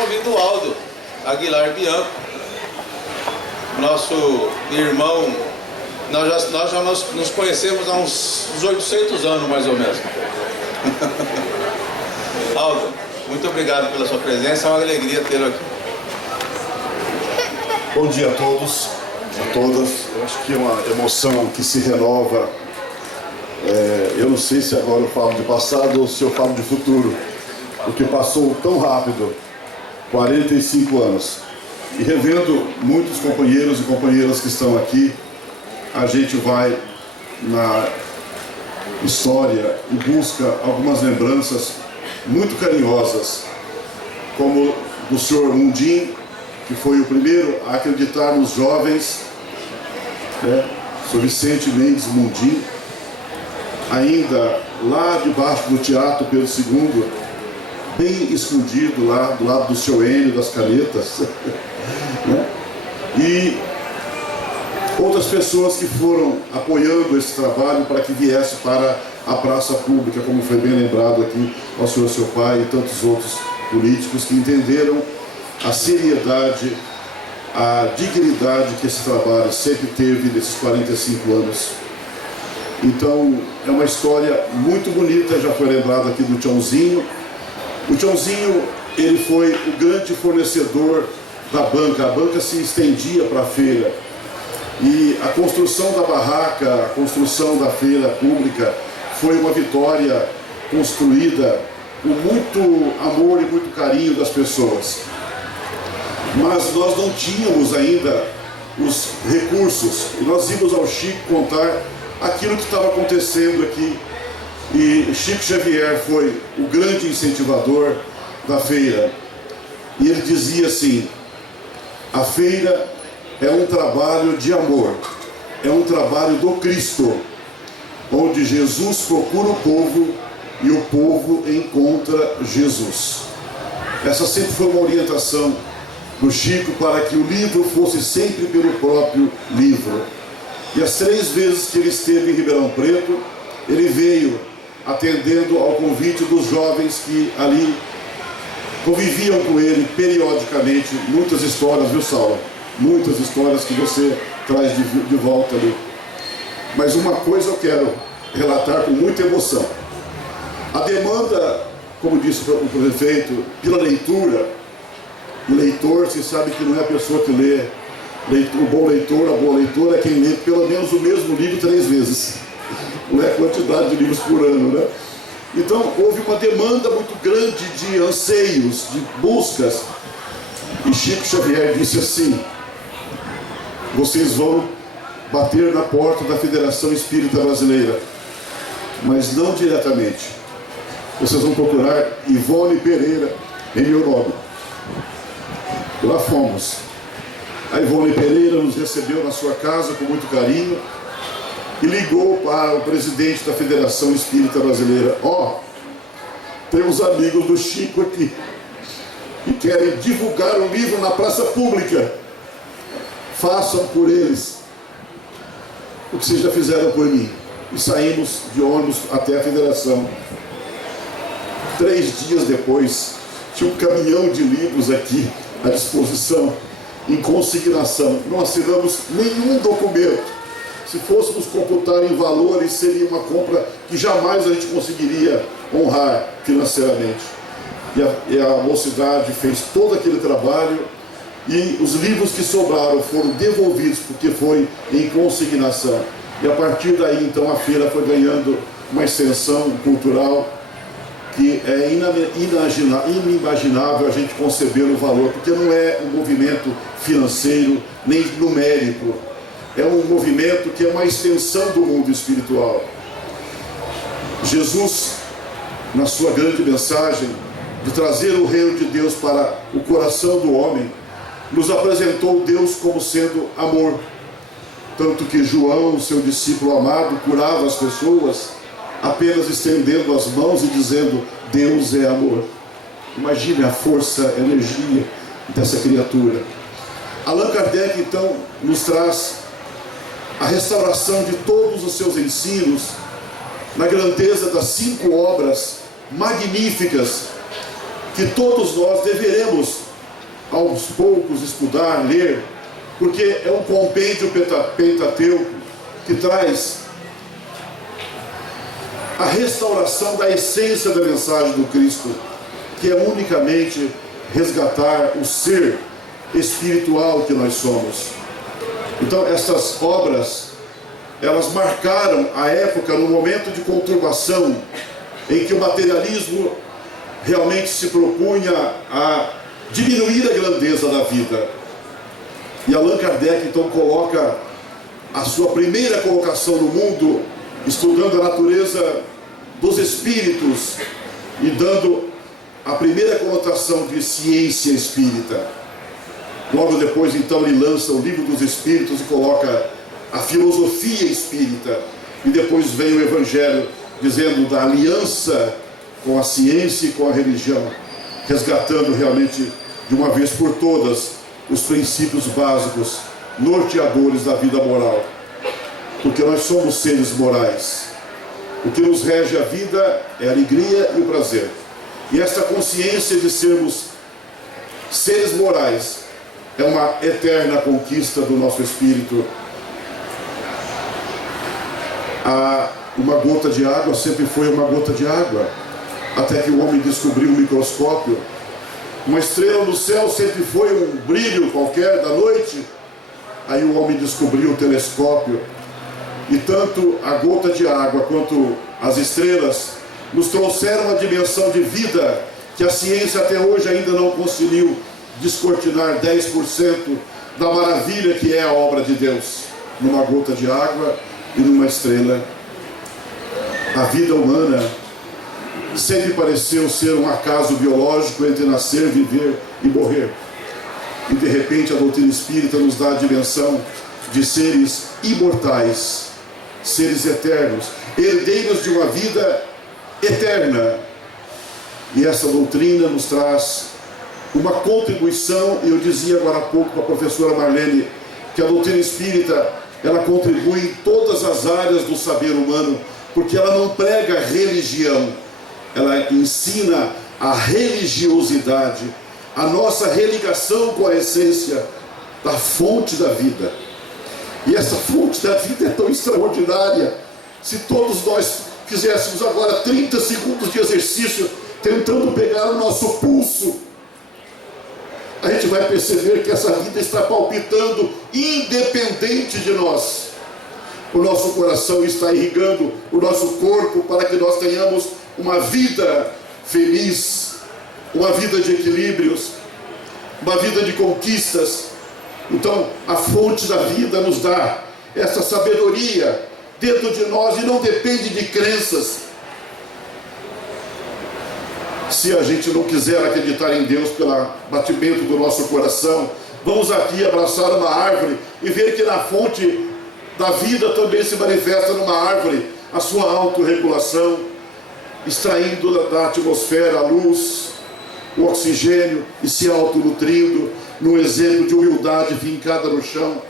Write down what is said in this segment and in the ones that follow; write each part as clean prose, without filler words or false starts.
ouvindo o Aldo Aguilar Bianco, nosso irmão. Nós já nos conhecemos há uns 800 anos, mais ou menos. Aldo, muito obrigado pela sua presença, é uma alegria tê-lo aqui. Bom dia a todos, a todas. Eu acho que é uma emoção que se renova. Eu não sei se agora eu falo de passado ou se eu falo de futuro, porque passou tão rápido, 45 anos. E revendo muitos companheiros e companheiras que estão aqui, a gente vai na história e busca algumas lembranças muito carinhosas, como do senhor Mundim, que foi o primeiro a acreditar nos jovens, Sr. Vicente Mendes Mundim, ainda lá debaixo do Teatro Pedro II, bem escondido lá do lado do seu Enio das canetas, e outras pessoas que foram apoiando esse trabalho para que viesse para a praça pública, como foi bem lembrado aqui ao senhor seu pai e tantos outros políticos que entenderam a seriedade, a dignidade que esse trabalho sempre teve nesses 45 anos. Então, é uma história muito bonita, já foi lembrado aqui do Tiãozinho. O Tiãozinho, ele foi o grande fornecedor da banca. A banca se estendia para a feira. E a construção da barraca, a construção da feira pública foi uma vitória construída com muito amor e muito carinho das pessoas. Mas nós não tínhamos ainda os recursos. E nós íamos ao Chico contar aquilo que estava acontecendo aqui. E Chico Xavier foi o grande incentivador da feira. E ele dizia assim: a feira é um trabalho de amor, é um trabalho do Cristo, onde Jesus procura o povo e o povo encontra Jesus. Essa sempre foi uma orientação do Chico para que o livro fosse sempre pelo próprio livro. E as 3 vezes que ele esteve em Ribeirão Preto, ele veio atendendo ao convite dos jovens que ali conviviam com ele periodicamente. Muitas histórias, viu, Saulo? Muitas histórias que você traz de volta ali. Mas uma coisa eu quero relatar com muita emoção. A demanda, como disse o prefeito, pela leitura. O leitor, se sabe que não é a pessoa que lê. O bom leitor, a boa leitora é quem lê pelo menos o mesmo livro 3 vezes. Não é a quantidade de livros por ano, né? Então, houve uma demanda muito grande de anseios, de buscas. E Chico Xavier disse assim: vocês vão bater na porta da Federação Espírita Brasileira, mas não diretamente. Vocês vão procurar Ivone Pereira em meu nome. Lá fomos. A Ivone Pereira nos recebeu na sua casa com muito carinho e ligou para o presidente da Federação Espírita Brasileira: temos amigos do Chico aqui e querem divulgar o livro na praça pública. Façam por eles o que vocês já fizeram por mim. E saímos de ônibus até a Federação. 3 dias depois, tinha um caminhão de livros aqui à disposição, em consignação. Não assinamos nenhum documento. Se fôssemos computar em valores, seria uma compra que jamais a gente conseguiria honrar financeiramente. E a mocidade fez todo aquele trabalho, e os livros que sobraram foram devolvidos, porque foi em consignação. E a partir daí, então, a feira foi ganhando uma extensão cultural que é inimaginável a gente conceber o valor, porque não é um movimento financeiro nem numérico, é um movimento que é uma extensão do mundo espiritual. Jesus, na sua grande mensagem de trazer o reino de Deus para o coração do homem, nos apresentou Deus como sendo amor. Tanto que João, seu discípulo amado, curava as pessoas apenas estendendo as mãos e dizendo: Deus é amor. Imagine a força, a energia dessa criatura. Allan Kardec, então, nos traz a restauração de todos os seus ensinos na grandeza das 5 obras magníficas que todos nós deveremos aos poucos estudar, ler, porque é um compêndio pentateuco que traz a restauração da essência da mensagem do Cristo, que é unicamente resgatar o ser espiritual que nós somos. Então essas obras, elas marcaram a época no momento de conturbação em que o materialismo realmente se propunha a diminuir a grandeza da vida. E Allan Kardec então coloca a sua primeira colocação no mundo, estudando a natureza dos espíritos e dando a primeira conotação de ciência espírita. Logo depois então ele lança o Livro dos Espíritos e coloca a filosofia espírita, e depois vem o Evangelho dizendo da aliança com a ciência e com a religião, resgatando realmente de uma vez por todas os princípios básicos, norteadores da vida moral, porque nós somos seres morais. O que nos rege a vida é a alegria e o prazer, e essa consciência de sermos seres morais é uma eterna conquista do nosso espírito. Uma gota de água sempre foi uma gota de água, até que o homem descobriu o microscópio. Uma estrela no céu sempre foi um brilho qualquer da noite, aí o homem descobriu o telescópio. E tanto a gota de água quanto as estrelas nos trouxeram uma dimensão de vida que a ciência até hoje ainda não conseguiu descortinar 10% da maravilha que é a obra de Deus numa gota de água e numa estrela. A vida humana sempre pareceu ser um acaso biológico entre nascer, viver e morrer. E de repente a doutrina espírita nos dá a dimensão de seres imortais, seres eternos, herdeiros de uma vida eterna. E essa doutrina nos traz uma contribuição, e eu dizia agora há pouco para a professora Marlene, que a doutrina espírita, ela contribui em todas as áreas do saber humano, porque ela não prega religião, ela ensina a religiosidade, a nossa religação com a essência da fonte da vida. E essa fonte da vida é tão extraordinária. Se todos nós fizéssemos agora 30 segundos de exercício tentando pegar o nosso pulso, a gente vai perceber que essa vida está palpitando independente de nós. O nosso coração está irrigando o nosso corpo para que nós tenhamos uma vida feliz, uma vida de equilíbrios, uma vida de conquistas. Então a fonte da vida nos dá essa sabedoria dentro de nós e não depende de crenças. Se a gente não quiser acreditar em Deus pelo batimento do nosso coração, vamos aqui abraçar uma árvore e ver que na fonte da vida também se manifesta numa árvore a sua autorregulação, extraindo da atmosfera a luz, o oxigênio e se autonutrindo, num exemplo de humildade fincada no chão.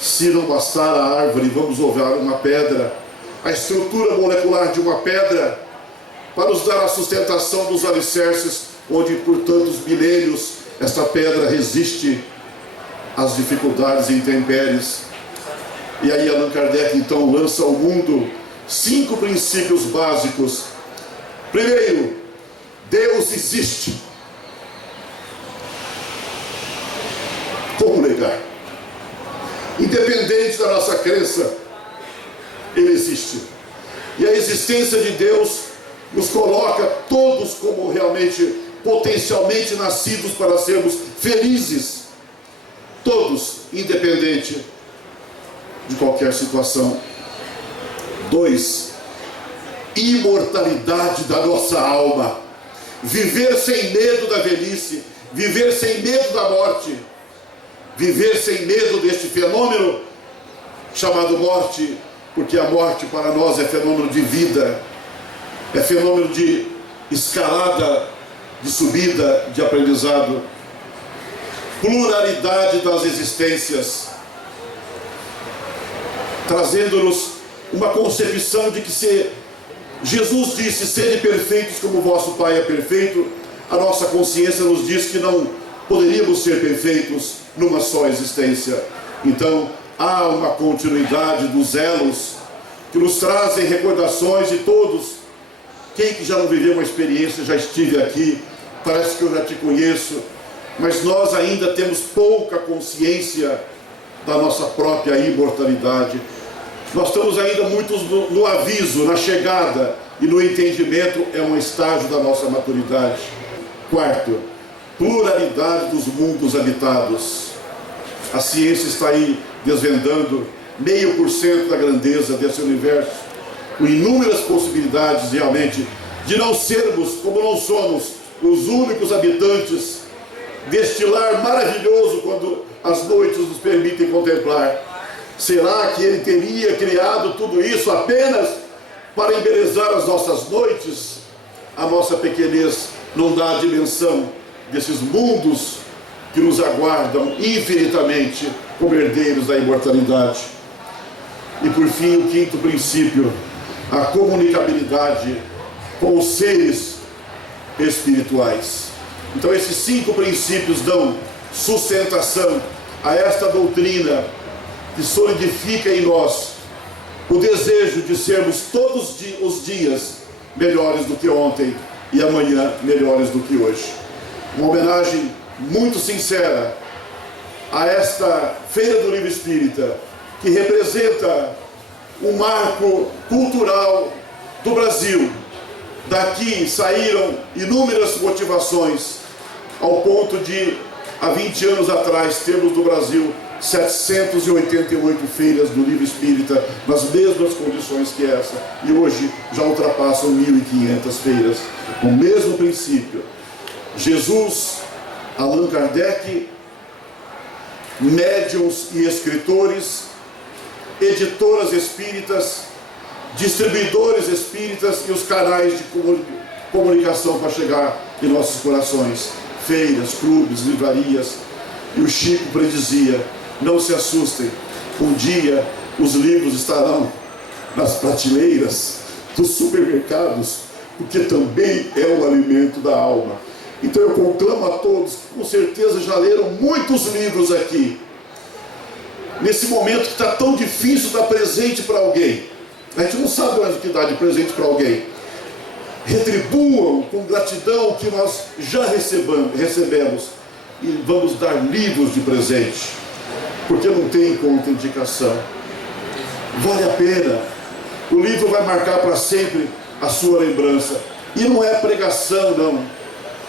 Se não bastar a árvore, vamos olhar uma pedra, a estrutura molecular de uma pedra, para nos dar a sustentação dos alicerces, onde por tantos milênios esta pedra resiste às dificuldades e intempéries. E aí Allan Kardec então lança ao mundo 5 princípios básicos. Primeiro, Deus existe. Como negar? Independente da nossa crença, Ele existe. E a existência de Deus nos coloca todos como realmente, potencialmente nascidos para sermos felizes. Todos, independente de qualquer situação. 2, imortalidade da nossa alma. Viver sem medo da velhice, viver sem medo da morte, viver sem medo deste fenômeno chamado morte, porque a morte para nós é fenômeno de vida, é fenômeno de escalada, de subida, de aprendizado. Pluralidade das existências, trazendo-nos uma concepção de que se Jesus disse: sede perfeitos como vosso Pai é perfeito, a nossa consciência nos diz que não poderíamos ser perfeitos numa só existência. Então, há uma continuidade dos elos que nos trazem recordações de todos. Quem que já não viveu uma experiência, já estive aqui, parece que eu já te conheço, mas nós ainda temos pouca consciência da nossa própria imortalidade. Nós estamos ainda muito no aviso, na chegada, e no entendimento é um estágio da nossa maturidade. Quarto, pluralidade dos mundos habitados. A ciência está aí desvendando 0,5% da grandeza desse universo, com inúmeras possibilidades realmente de não sermos, como não somos, os únicos habitantes deste lar maravilhoso quando as noites nos permitem contemplar. Será que ele teria criado tudo isso apenas para embelezar as nossas noites? A nossa pequenez não dá a dimensão desses mundos que nos aguardam infinitamente como herdeiros da imortalidade. E por fim, o quinto princípio, a comunicabilidade com os seres espirituais. Então esses 5 princípios dão sustentação a esta doutrina que solidifica em nós o desejo de sermos todos os dias melhores do que ontem e amanhã melhores do que hoje. Uma homenagem muito sincera a esta Feira do Livro Espírita, que representa um marco cultural do Brasil. Daqui saíram inúmeras motivações, ao ponto de, há 20 anos atrás, termos no Brasil 788 feiras do livro espírita, nas mesmas condições que essa, e hoje já ultrapassam 1.500 feiras, com o mesmo princípio. Jesus, Allan Kardec, médiuns e escritores, editoras espíritas, distribuidores espíritas e os canais de comunicação para chegar em nossos corações. Feiras, clubes, livrarias. E o Chico predizia: não se assustem, um dia os livros estarão nas prateleiras dos supermercados, porque também é o alimento da alma. Então eu conclamo a todos, com certeza já leram muitos livros aqui. Nesse momento que está tão difícil dar presente para alguém, a gente não sabe mais o que dar de presente para alguém. Retribuam com gratidão o que nós já recebemos e vamos dar livros de presente, porque não tem contraindicação. Vale a pena. O livro vai marcar para sempre a sua lembrança. E não é pregação, não.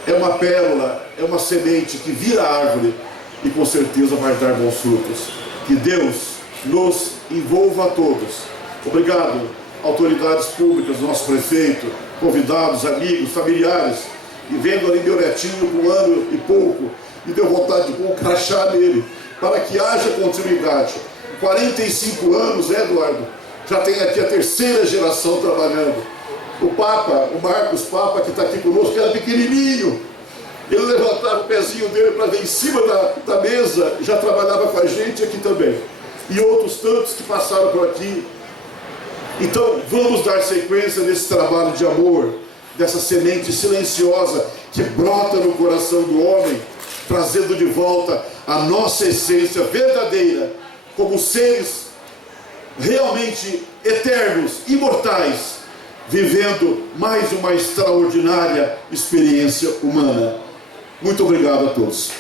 É uma pérola, é uma semente que vira árvore e com certeza vai dar bons frutos. Que Deus nos envolva a todos. Obrigado, autoridades públicas, nosso prefeito, convidados, amigos, familiares. E vendo ali meu netinho com 1 ano e pouco, me deu vontade de pôr um crachá nele, para que haja continuidade. 45 anos, né, Eduardo? Já tem aqui a 3ª geração trabalhando. O Papa, o Marcos Papa, que está aqui conosco, que era pequenininho. Ele levantava o pezinho dele para ver em cima da mesa, já trabalhava com a gente aqui também. E outros tantos que passaram por aqui. Então, vamos dar sequência nesse trabalho de amor, dessa semente silenciosa que brota no coração do homem, trazendo de volta a nossa essência verdadeira, como seres realmente eternos, imortais, vivendo mais uma extraordinária experiência humana. Muito obrigado a todos.